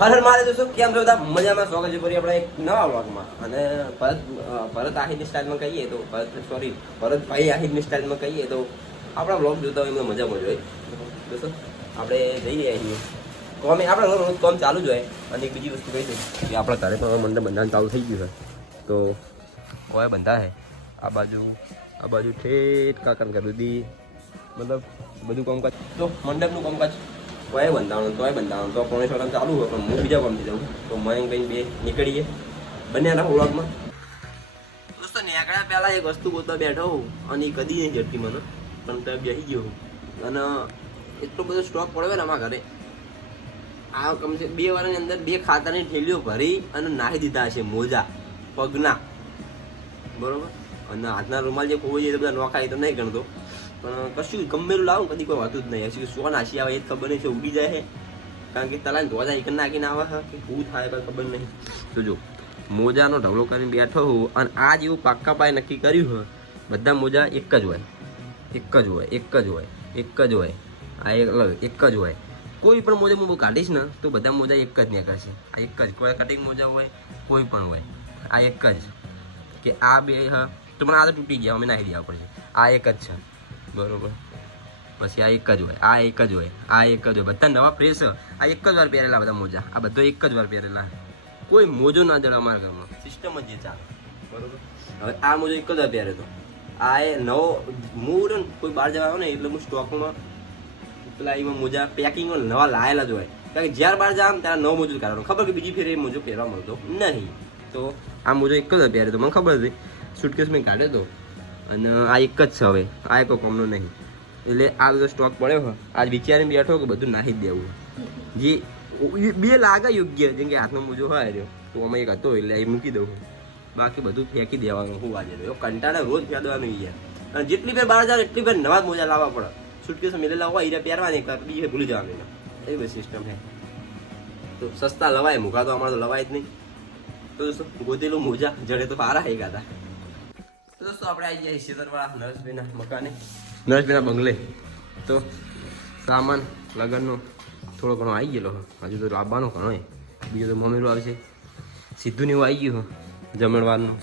હર મારે દોસ્તો કેમ છો બધા મજામાં? સ્વાગત છે ફરી આપણે એક નવા વ્લોગમાં. અને ભરત આહિરની સ્ટાઇલમાં કહીએ તો ભરતભાઈ આહિરની સ્ટાઇલમાં કહીએ તો આપણા વ્લોગ જોતા હોય એમને મજા હોય દોસ્તો. આપણે જઈ રહ્યા છીએ કોમે, આપણે રોજ કામ ચાલુ જ હોય. અને એક બીજી વસ્તુ કહી દઉં કે આપણા ઘરે પણ મંડપ બંધાવાનું ચાલુ થઈ ગયું છે. તો કોઈ બંધા છે આ બાજુ ઠેઠ કાકાને ઘર સુધી, મતલબ બધું કામકાજ તો મંડપનું કામકાજ તોય બંધાવાનું તો પોણે છ ચાલુ હોય. પણ હું બીજા કામથી જાઉં તો મયંકભાઈ બે નીકળીએ બંને ના વ્લોગમાં. દોસ્તો નીકળ્યા પહેલાં એક વસ્તુ ગોતવા બેઠો હોઉં અને એ કદી નહીં જડતી મને, પણ તો બેસી ગયો હું. અને એટલો બધો સ્ટોક પડ્યો ને અમારા ઘરે. આ કમસે 2 વારની અંદર 2 ખાતાની થેલીઓ ભરી અને નાખી દીધા હશે મોજા પગના, બરોબર. અને હાથના રૂમાલ જે ખોવાઈ જાય બધા નોખાય તો નહીં ગણતો, પણ કશું ગમેલું લાવું કદી કોઈ હોતું જ નહીં. હજી શું નાસી આવે એ જ ખબર નહીં છે, ઉડી જાય છે. કારણ કે તલાને ધોજા એક નાખીને આવે છે કે શું થાય પણ ખબર નહીં. તો જો મોજાનો ઢગલો કરીને બેઠો હું, અને આ જેવું પાક્કા પાયે નક્કી કર્યું હોય બધા મોજા એક જ હોય. આ એક જ હોય. કોઈ પણ મોજા હું કાઢીશ ને તો બધા મોજા એક જ નીકળશે. આ એક જ, કોઈ કટિંગ મોજા હોય કોઈ પણ હોય, આ એક જ. કે આ બે તો મને આ તો તૂટી ગયા, અમે નાખી દેવા પડશે. આ એક જ છે, બરોબર. પછી આ એક જ હોય, આ એક જ હોય. બધા નવા ફ્રેશ, આ એક જ વાર પહેરેલા બધા મોજા, આ બધો એક જ વાર પહેરેલા. કોઈ મોજો ના જડે અમારા ઘરમાં, સિસ્ટમ જ જે ચાલે, બરોબર. હવે આ મોજો એક જ વાર પહેરે તો આ એ નવો મૂડ ને કોઈ બહાર જવા આવે ને એટલે હું સ્ટોકમાં પેલા એમાં મોજા પેકિંગ નવા લાયેલા જ હોય. કારણ કે જ્યારે બહાર જાવ ત્યારે નવો મોજો કાઢવાનો, ખબર કે બીજી ફેર એ મોજો પહેરવા મળતો નહીં. તો આ મોજો એક જ વાર પહેરે તો મને ખબર હતી, સુટકેસ મેં કાઢ્યો હતો. અને આ એક જ છે, હવે આ કોઈ કોમનો નહીં. એટલે આ બધો સ્ટોક પડ્યો હોય, આજ વિચારીને બેઠો કે બધું નાખી જ દેવું. જે બે લાગે યોગ્ય, જેમ કે હાથનો મોજો હોય રહ્યો તો અમે એક હતો એટલે એ મૂકી દઉં. બાકી બધું ફેંકી દેવાનું. હું આજે કંટાળે રોજ ફેંદવાનું યાર. અને જેટલી ફેર બહાર જાવ એટલી ફેર નવા મોજા લાવવા પડે. સુટકેસ મિલેલા હોય એ પહેરવાની, બીજી ભૂલી જવાનું. એ બધી સિસ્ટમ છે. તો સસ્તા લવાય, મૂકા તો અમારે તો લવાય જ નહીં. તો દોસ્તો ગોતેલું મોજા જડે તો સારા હે ગાતા. તો દોસ્તો આપણે આવી ગયા શેતરવાળા નરેશભાઈના મકાને, નરેશભાઈના બંગલે. તો સામાન લગ્નનો થોડો ઘણો આવી ગયેલો, હજુ તો લાવવાનો ઘણો. બીજું તો મમ્મીનું આવશે, સીધું ને એવું આવી ગયું જમણવારનું.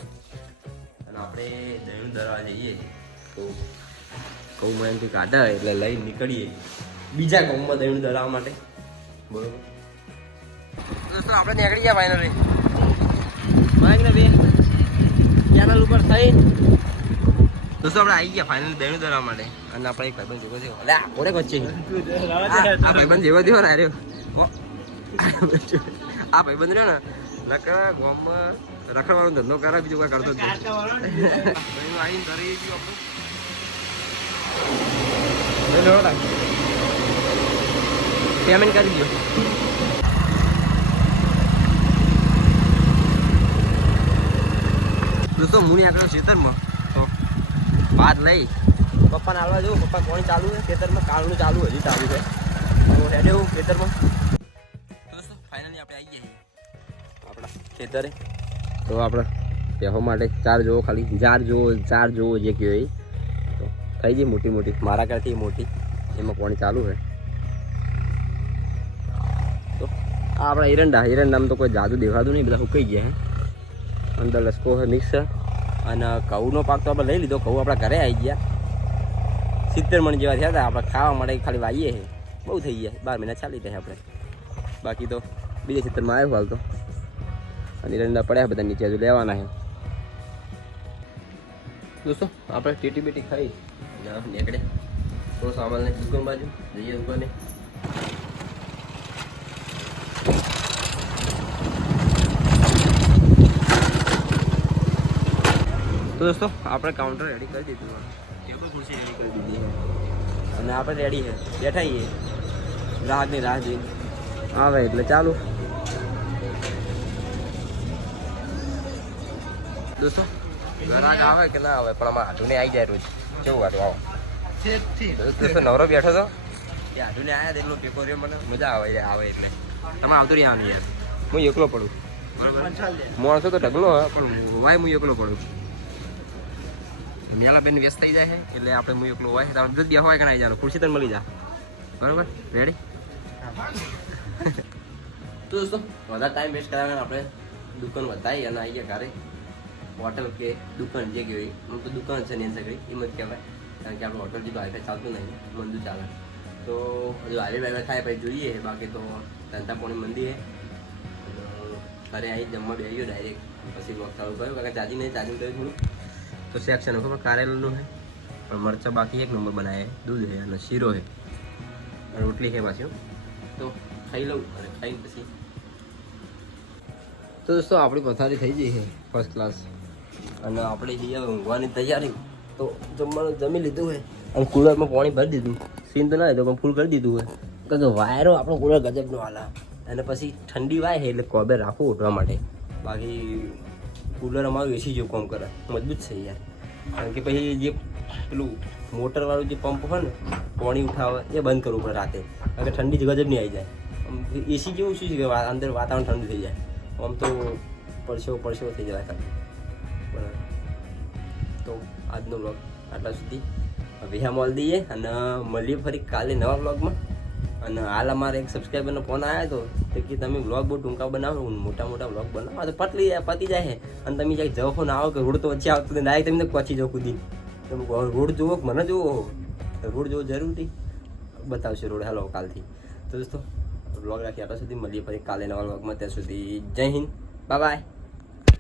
અને આપણે દહીંનું દરવા જઈએ તો કહું મેં કંઈક કાઢા એટલે લઈને નીકળીએ બીજા ગામમાં દહીંનું દરાવવા માટે, બરોબર. દોસ્તો આપણે નીકળી ગયા ફાઇનલી મયંકને બે ચેનલ ઉપર થઈ. દોસ્તો આપણે આવી ગયા ફાઇનલી દહીંનું દરાવવા માટે. અને આપણે એક ભાઈબંધ જેવો થયો, અલે કોને વચ્ચે આ ભાઈબંધ જેવો થયો ને આર્યો. આ ભાઈબંધ રહ્યો ને નકર ગામમાં રખડવાનો ધંધો કરે, બીજું કોઈ કરતો જ નહીં. આવીને કરી ગયું આપણું પેમેન્ટ કરી દો. દોસ્તો હું આગળ ખેતરમાં તો ભાત લઈ પપ્પાને આવવા જવું. પપ્પા કોણ ચાલુ છે ખેતરમાં, કાળનું ચાલુ હજી ચાલુ છે. તો હેડે હું ખેતરમાં. દોસ્તો ફાઇનલી આપણે આવી ગયા આપણા ખેતરે. તો આપણે પહેવા માટે ચાર જોવો, ખાલી ચાર જોવો જે કહેવાય તો થઈ ગઈ મોટી. મારા ઘરથી મોટી, એમાં પાણી ચાલુ છે. તો આ આપણા એરંડામાં તો કોઈ જાદુ દેખાતું નહીં, બધા સુકાઈ ગયા હે. અંદર લસકો મિક્સ છે. અને ઘઉંનો પાક તો આપણે લઈ લીધો. ઘઉં આપણા ઘરે આવી ગયા, 70 મણ જેવા થયા હતા. આપણે ખાવા માટે ખાલી વાવીએ છે, બહુ થઈ ગયા, 12 મહિના ચાલી જાય આપણે. બાકી તો બીજા ખેતરમાં આવ્યો હાલ તો. અને એરંડા પડ્યા બધા નીચે, હજુ લેવાના છે. દોસ્તો આપણે ટીટી બીટી ખાઈ નીકળે થોડો સામાન ને દુકાન બાજુ જઈએ. દુકાને તો દોસ્તો આપણે કાઉન્ટર રેડી કરી દીધું, ટેબલ ખુરશી રેડી કરી દીધી અને આપણે રેડી છે, બેઠા છીએ ગ્રાહકની રાહ જોઈ આવે એટલે ચાલુ. દોસ્તો ગ્રાહક આવે કે ના આવે પણ આમાં હાડુને આવી જાય રોજ. કેવું હાડું આવો દોસ્તો નવરો બેઠો તો એ હાડુને આવ્યા તો એટલો પેપર રહ્યો, મને મજા આવે એટલે તમે આવતું રહ્યા નહીં યાર. હું એકલો પડું, માણસો તો ઢગલો હોય પણ વાય હું એકલો પડું. મેલા બેન વ્યસ્ત થઈ જાય છે એટલે આપણે હું એકલો હોય તો આપણે બે હોય કે આવી જવાનું, ખુરશી તને મળી જા, બરાબર. રેડી તો દોસ્તો વધારે ટાઈમ વેસ્ટ કરાવીને આપણે દુકાન વધારી અને આવી ગયા ઘરે. હોટલ કે દુકાન જે કહેવાય, આમ તો દુકાન છે નહીં સગડી એમ જ કહેવાય, કારણ કે આપણે હોટલ જેટલું હાઈફાઈ ચાલતું નહીં, મંદુ ચાલે. તો હજુ હાઈવે બાઈવે થાય પછી જોઈએ, બાકી તો ધંધા પોણી મંદી છે. ઘરે આવી જમવા બેસી ગયો ડાયરેક્ટ, પછી વોક ચાલુ કર્યો, કારણ કે ચાર્જિંગ નહીં, ચાર્જિંગ કર્યું થોડું. તો સેક્શન ખબર કારેલાનું છે, પણ મરચાં બાકી એક નંબર બનાવે, દૂધ છે અને શીરો છે અને રોટલી છે પાછી. તો ખાઈ લઉં અને ખાઈને પછી તો દોસ્તો આપણી પથારી થઈ ગઈ છે ફર્સ્ટ ક્લાસ, અને આપણે જઈએ ઊંઘવાની તૈયારી. તો જમવાનું જમી લીધું હોય અને કુલરમાં પાણી ભરી દીધું, સીન તો ના લીધું પણ ફૂલ કરી દીધું હોય, કારણ કે વાયરો આપણો કુલર ગજબનો હાલા. અને પછી ઠંડી વાય છે એટલે કોબે રાખવું ઉઠવા માટે, બાકી કુલર અમારું એસી જેવું કામ કરે, મજબૂત છે યાર. કારણ કે પછી જે પેલું મોટરવાળું જે પંપ હોય ને પાણી ઉઠાવે એ બંધ કરવું પડે રાતે, કારણ કે ઠંડી ગજબ નહીં આવી જાય. એસી જેવું શું છે કે અંદર વાતાવરણ ઠંડુ થઈ જાય, આમ તો પરસેવો થઈ જાય ખાલી. પણ તો આજનો વ્લોગ આટલા સુધી, વિહા મોલ દઈએ અને મળીએ ફરી કાલે નવા વ્લોગમાં. અને હાલ અમારે એક સબસ્ક્રાઈબરનો ફોન આવ્યો હતો કે તમે વ્લોગ બહુ ટૂંકા બનાવો, મોટા મોટા વ્લોગ બનાવો, તો પતી જાય છે. અને તમે ક્યાંક જવો ના આવો કે રોડ તો વચ્ચે આવતો ડાયરેક્ટ તમને પહોંચી જાઓ કુદી. તમે રોડ જુઓ કે મને જુઓ, રોડ જોવો જરૂરી બતાવશે રોડ. હાલો કાલથી. તો દોસ્તો વ્લોગ રાખી આટલા સુધી, મળીએ ફરી કાલે નવા વ્લોગમાં. ત્યાં સુધી જય હિન્દ, બાય બાય.